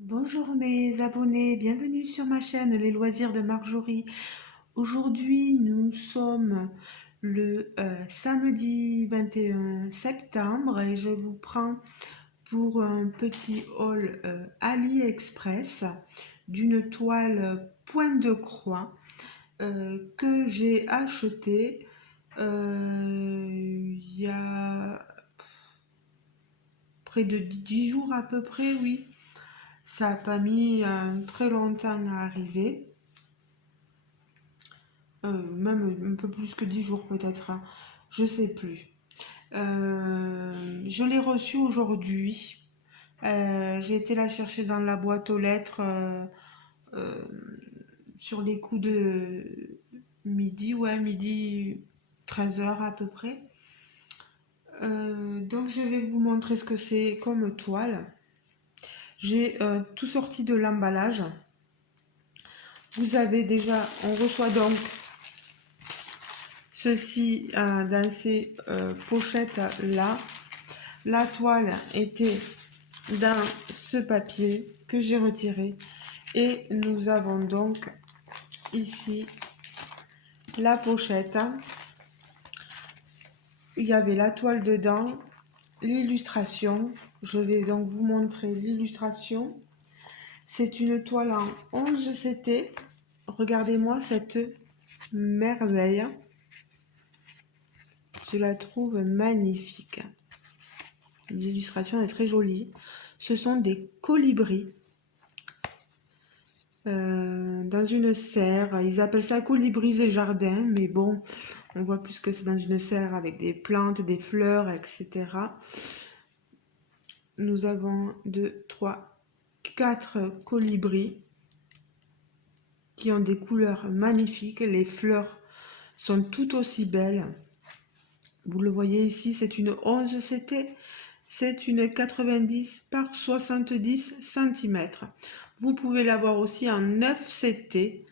Bonjour mes abonnés, bienvenue sur ma chaîne Les Loisirs de Marjorie. Aujourd'hui, nous sommes le samedi 21 septembre et je vous prends pour un petit haul AliExpress d'une toile point de croix que j'ai acheté il y a près de 10 jours à peu près, oui. Ça n'a pas mis très longtemps à arriver, même un peu plus que 10 jours peut-être, hein. Je sais plus. Je l'ai reçu aujourd'hui. J'ai été la chercher dans la boîte aux lettres euh, sur les coups de midi, ouais, midi 13 h à peu près. Donc je vais vous montrer ce que c'est comme toile. J'ai tout sorti de l'emballage. Vous avez déjà, on reçoit donc ceci dans ces pochettes là. La toile était dans ce papier que j'ai retiré et nous avons donc ici la pochette. Il y avait la toile dedans, l'illustration. Je vais donc vous montrer l'illustration. C'est une toile en 11 CT. Regardez-moi cette merveille. Je la trouve magnifique. L'illustration est très jolie. Ce sont des colibris dans une serre. Ils appellent ça colibris et jardin, mais bon, on voit plus que c'est dans une serre avec des plantes, des fleurs, etc. Nous avons 2, 3, 4 colibris qui ont des couleurs magnifiques. Les fleurs sont tout aussi belles. Vous le voyez ici, c'est une 11 CT. C'est une 90 par 70 cm. Vous pouvez l'avoir aussi en 9 CT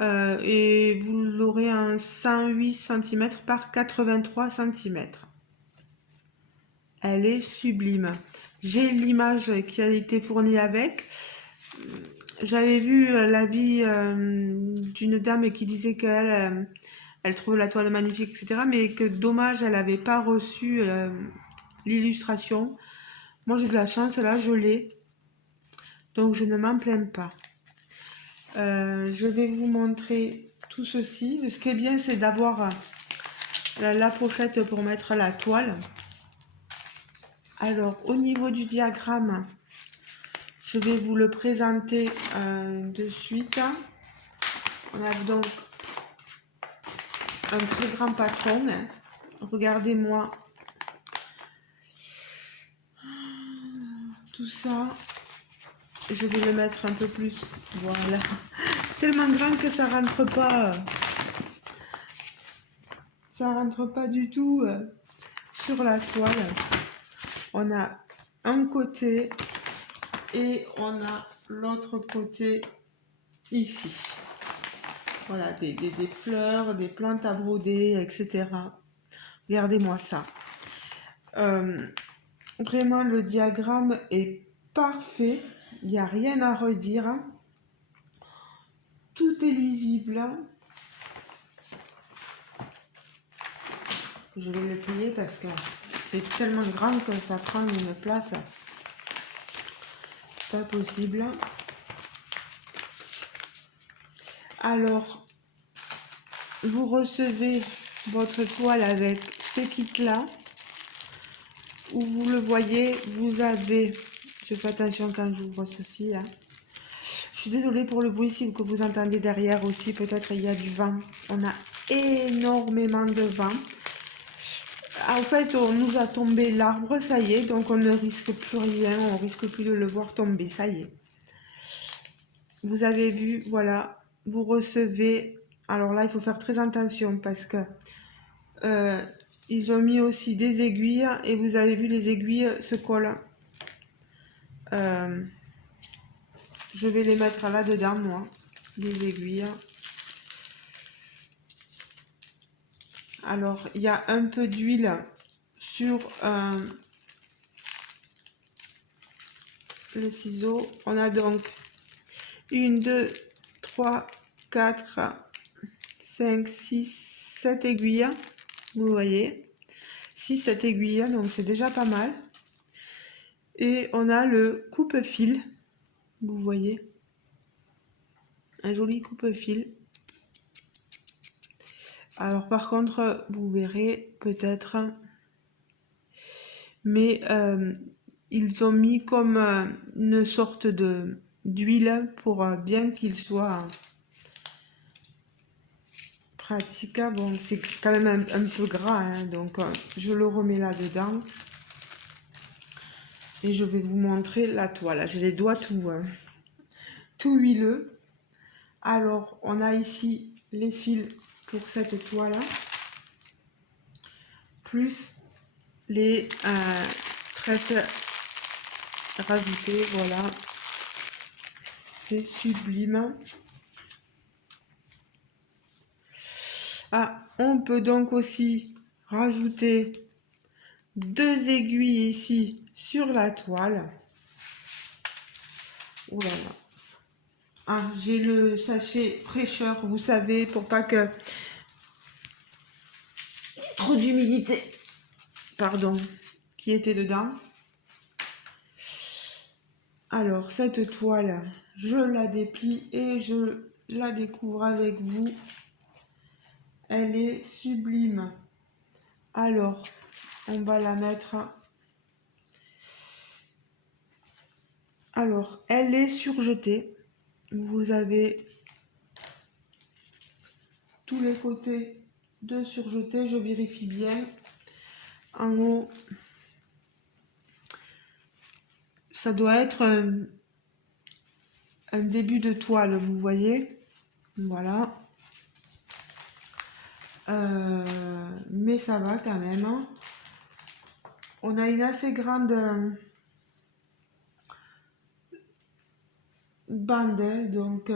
et vous l'aurez en 108 cm par 83 cm. Elle est sublime. J'ai l'image qui a été fournie avec. J'avais vu l'avis d'une dame qui disait qu'elle elle trouvait la toile magnifique, etc. Mais que dommage, elle n'avait pas reçu l'illustration. Moi, j'ai de la chance, là, je l'ai. Donc, je ne m'en plains pas. Je vais vous montrer tout ceci. Ce qui est bien, c'est d'avoir la pochette pour mettre la toile. Alors, au niveau du diagramme, je vais vous le présenter de suite. On a donc un très grand patron. Regardez-moi tout ça. Je vais le mettre un peu plus. Voilà. Tellement grand que ça rentre pas. Ça rentre pas du tout sur la toile. On a un côté et on a l'autre côté ici. Voilà, des fleurs, des plantes à broder, etc. Regardez-moi ça. Vraiment, le diagramme est parfait. Il n'y a rien à redire. Tout est lisible. Je vais le plier parce que c'est tellement grand que ça prend une place. Pas possible. Alors, vous recevez votre toile avec ce kit-là. Où vous le voyez, vous avez... Je fais attention quand j'ouvre ceci. Hein. Je suis désolée pour le bruit si que vous entendez derrière aussi. Peut-être il y a du vent. On a énormément de vent. En fait, on nous a tombé l'arbre, ça y est. Donc on ne risque plus rien. On risque plus de le voir tomber, ça y est. Vous avez vu, voilà. Vous recevez... Alors là, il faut faire très attention parce que... ils ont mis aussi des aiguilles et vous avez vu les aiguilles se collent. Je vais les mettre là-dedans, moi, les aiguilles. Alors, il y a un peu d'huile sur le ciseau. On a donc 1, 2, 3, 4, 5, 6, 7 aiguilles. Vous voyez, 6, 7 aiguilles, donc c'est déjà pas mal. Et on a le coupe-fil, vous voyez, un joli coupe-fil. Alors par contre, vous verrez peut-être, mais ils ont mis comme une sorte d'huile pour bien qu'il soit praticable. Bon, c'est quand même un peu gras, hein, donc je le remets là-dedans. Et je vais vous montrer la toile. J'ai les doigts tout huileux. Alors, on a ici les fils pour cette toile, plus les traites rajoutées. Voilà, c'est sublime. Ah, on peut donc aussi rajouter 2 aiguilles ici sur la toile. Oh là là. Ah, j'ai le sachet fraîcheur, vous savez, pour pas que trop d'humidité, pardon, qui était dedans. Alors, cette toile, je la déplie et je la découvre avec vous. Elle est sublime. Alors, on va la mettre. Alors, elle est surjetée. Vous avez tous les côtés de surjeté. Je vérifie bien. En haut, ça doit être un début de toile, vous voyez. Voilà. Mais ça va quand même. On a une assez grande bande, donc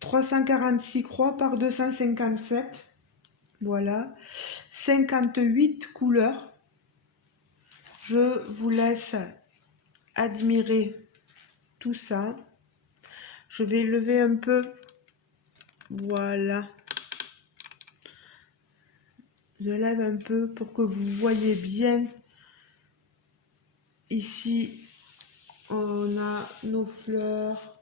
346 croix par 257. Voilà. 58 couleurs. Je vous laisse admirer tout ça. Je vais lever un peu. Voilà. Je lève un peu pour que vous voyez bien. Ici, on a nos fleurs.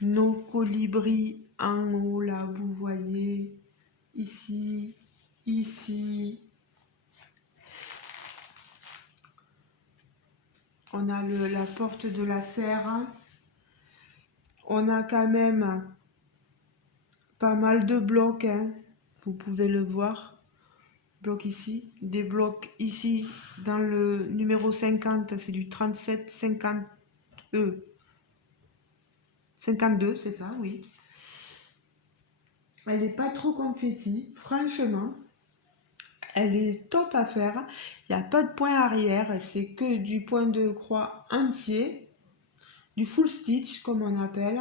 Nos colibris en haut, là, vous voyez. Ici, ici. On a la porte de la serre. On a quand même pas mal de blocs, hein. Vous pouvez le voir. Blocs ici. Des blocs ici dans le numéro 50, c'est du 37, 50, 52, c'est ça, oui. Elle n'est pas trop confetti, franchement. Elle est top à faire. Il n'y a pas de point arrière, c'est que du point de croix entier. Du full stitch, comme on appelle.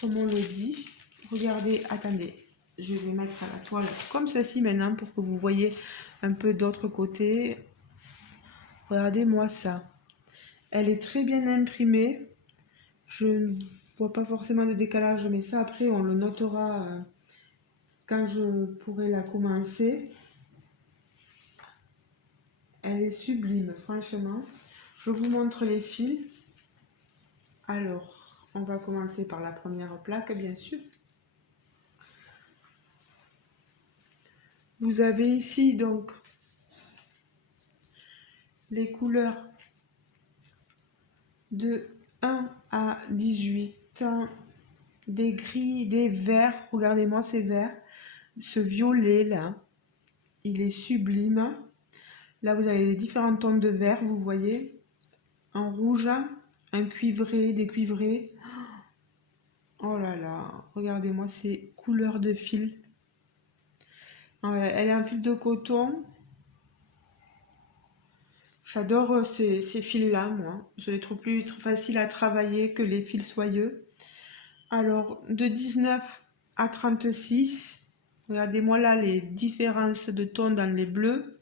Comme on le dit. Regardez, attendez. Je vais mettre à la toile comme ceci maintenant pour que vous voyez un peu d'autre côté. Regardez-moi ça. Elle est très bien imprimée. Je ne vois pas forcément de décalage, mais ça après on le notera quand je pourrai la commencer. Elle est sublime, franchement. Je vous montre les fils. Alors, on va commencer par la première plaque, bien sûr. Vous avez ici donc les couleurs de 1 à 18, des gris, des verts. Regardez-moi ces verts. Ce violet là, il est sublime. Là, vous avez les différents tons de vert, vous voyez. Un rouge, un cuivré, des cuivrés. Oh là là, regardez-moi ces couleurs de fil. Elle est en fil de coton. J'adore ces fils-là, moi. Je les trouve plus faciles à travailler que les fils soyeux. Alors, de 19 à 36, Regardez-moi là les différences de tons dans les bleus.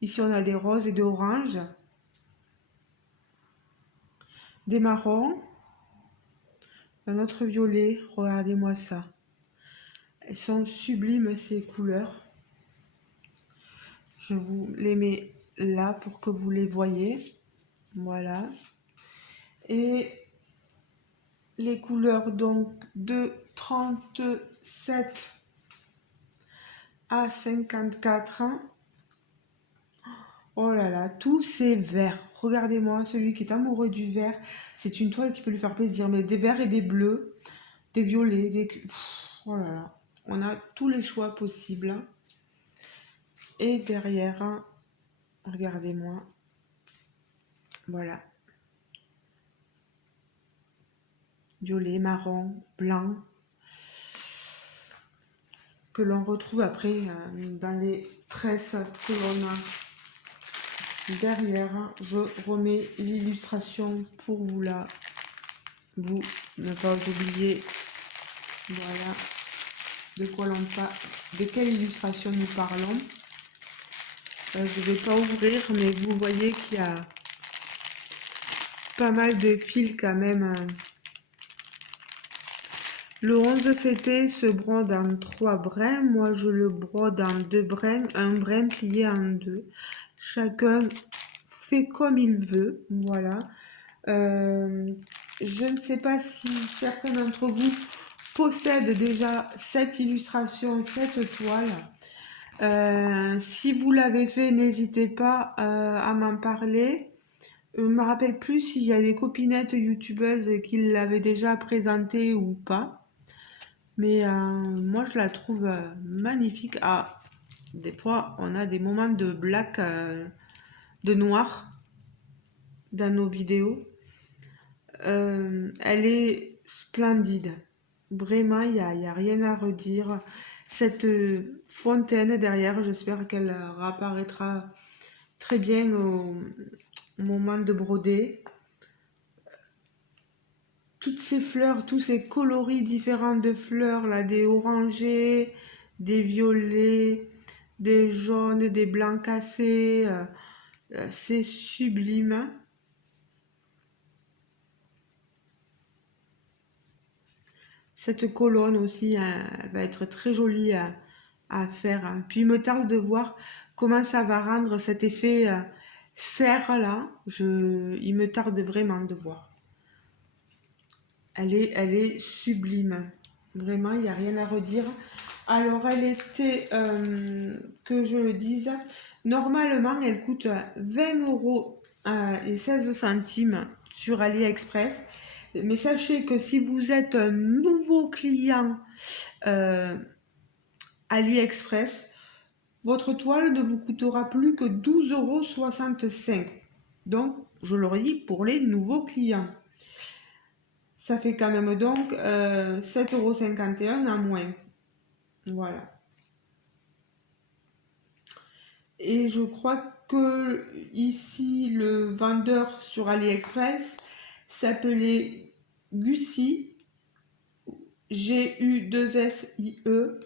Ici, on a des roses et des oranges. Des marrons. Un autre violet. Regardez-moi ça. Elles sont sublimes ces couleurs. Je vous les mets là pour que vous les voyez. Voilà. Et les couleurs donc de 37 à 54. Oh là là, tous ces verts. Regardez-moi, celui qui est amoureux du vert, c'est une toile qui peut lui faire plaisir. Mais des verts et des bleus, des violets, des... oh là là, on a tous les choix possibles. Et derrière, regardez-moi, voilà. Violet, marron, blanc. Que l'on retrouve après dans les tresses que l'on a derrière. Je remets l'illustration pour vous ne pas oublier. Voilà de quoi l'on parle, de quelle illustration nous parlons. Je ne vais pas ouvrir, mais vous voyez qu'il y a pas mal de fils quand même. Le 11 c'était se brode en 3 brins. Moi, je le brode en 2 brins, un brin plié en 2. Chacun fait comme il veut. Voilà. Je ne sais pas si certains d'entre vous possèdent déjà cette illustration, cette toile. Si vous l'avez fait, n'hésitez pas à m'en parler. Je ne me rappelle plus s'il y a des copinettes youtubeuses qui l'avaient déjà présenté ou pas. Mais moi, je la trouve magnifique. Ah, des fois, on a des moments de black, de noir dans nos vidéos. Elle est splendide. Vraiment, il n'y a rien à redire. Cette fontaine derrière, j'espère qu'elle réapparaîtra très bien au moment de broder. Toutes ces fleurs, tous ces coloris différents de fleurs, là, des orangés, des violets, des jaunes, des blancs cassés, c'est sublime. Cette colonne aussi va être très jolie à faire. Puis il me tarde de voir comment ça va rendre cet effet serre là. Il me tarde vraiment de voir. Elle est sublime. Vraiment, il n'y a rien à redire. Alors, elle était, que je le dise, normalement, elle coûte 20 € et 16 centimes sur AliExpress. Mais sachez que si vous êtes un nouveau client AliExpress, votre toile ne vous coûtera plus que 12,65 €. Donc, je le redis, pour les nouveaux clients. Ça fait quand même donc 7,51 € en moins. Voilà. Et je crois que ici, le vendeur sur AliExpress s'appelait Gussie, G-U-2-S-I-E.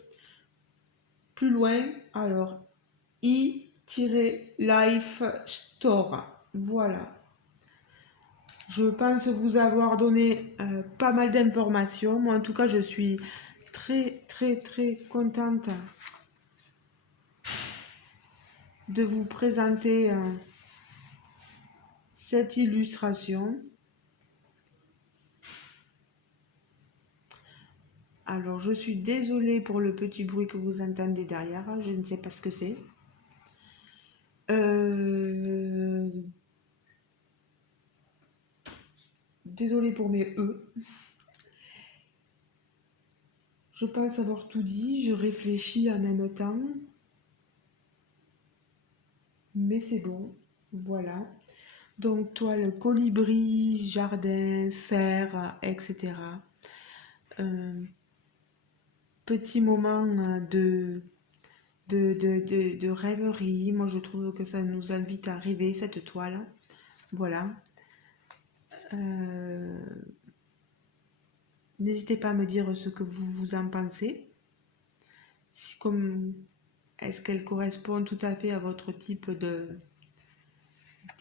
Plus loin, alors, i-life store. Voilà. Je pense vous avoir donné pas mal d'informations. Moi, en tout cas, je suis très, très, très contente de vous présenter cette illustration. Alors, je suis désolée pour le petit bruit que vous entendez derrière. Je ne sais pas ce que c'est. Désolée pour mes E. Je pense avoir tout dit. Je réfléchis en même temps. Mais c'est bon. Voilà. Donc, toile colibri, jardin, serre, etc. Petit moment de rêverie. Moi, je trouve que ça nous invite à rêver, cette toile. Voilà. N'hésitez pas à me dire ce que vous en pensez. comme est-ce qu'elle correspond tout à fait à votre type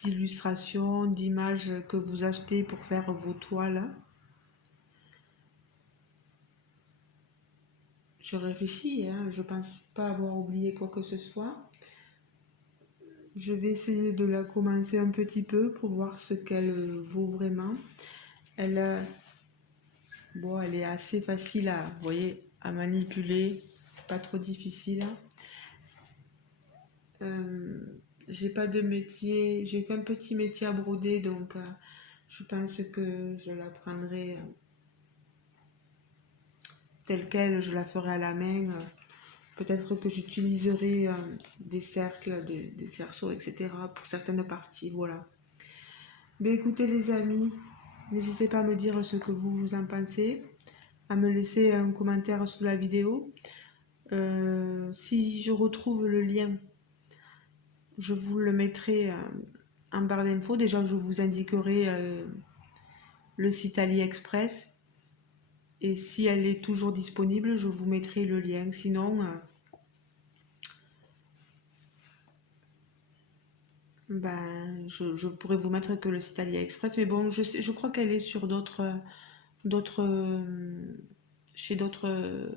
d'illustration, d'image que vous achetez pour faire vos toiles. Je réfléchis, hein, je pense pas avoir oublié quoi que ce soit. Je vais essayer de la commencer un petit peu pour voir ce qu'elle vaut vraiment. Elle, bon, elle est assez facile à, vous voyez, à manipuler, pas trop difficile. J'ai pas de métier, j'ai qu'un petit métier à broder, donc je pense que je la prendrai telle quelle, je la ferai à la main. Peut-être que j'utiliserai des cercles, des cerceaux, etc. pour certaines parties, voilà. Mais écoutez les amis, n'hésitez pas à me dire ce que vous en pensez, à me laisser un commentaire sous la vidéo. Si je retrouve le lien, je vous le mettrai en barre d'infos. Déjà, je vous indiquerai le site AliExpress. Et si elle est toujours disponible, je vous mettrai le lien. Sinon, ben, je pourrais vous mettre que le site AliExpress. Mais bon, je crois qu'elle est sur chez d'autres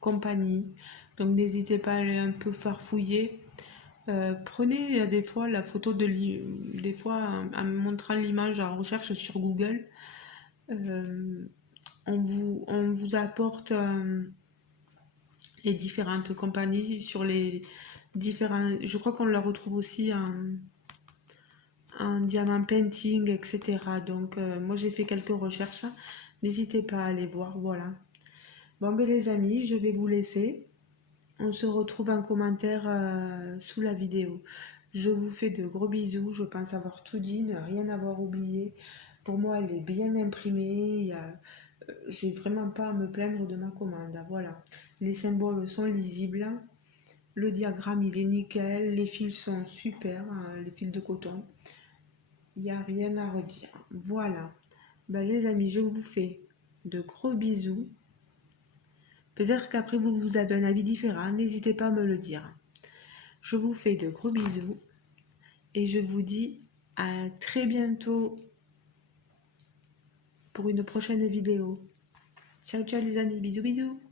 compagnies. Donc n'hésitez pas à aller un peu farfouiller. Prenez des fois la photo des fois en montrant l'image en recherche sur Google. On vous apporte les différentes compagnies sur les différents. Je crois qu'on la retrouve aussi en diamant painting, etc. Donc moi j'ai fait quelques recherches. N'hésitez pas à aller voir. Voilà. Bon ben les amis, je vais vous laisser. On se retrouve en commentaire sous la vidéo. Je vous fais de gros bisous. Je pense avoir tout dit, ne rien avoir oublié. Pour moi, elle est bien imprimée. J'ai vraiment pas à me plaindre de ma commande. Voilà. Les symboles sont lisibles. Le diagramme, il est nickel. Les fils sont super, hein, les fils de coton. Il n'y a rien à redire. Voilà. Ben, les amis, je vous fais de gros bisous. Peut-être qu'après vous avez un avis différent, n'hésitez pas à me le dire. Je vous fais de gros bisous et je vous dis à très bientôt pour une prochaine vidéo. Ciao ciao les amis, bisous bisous.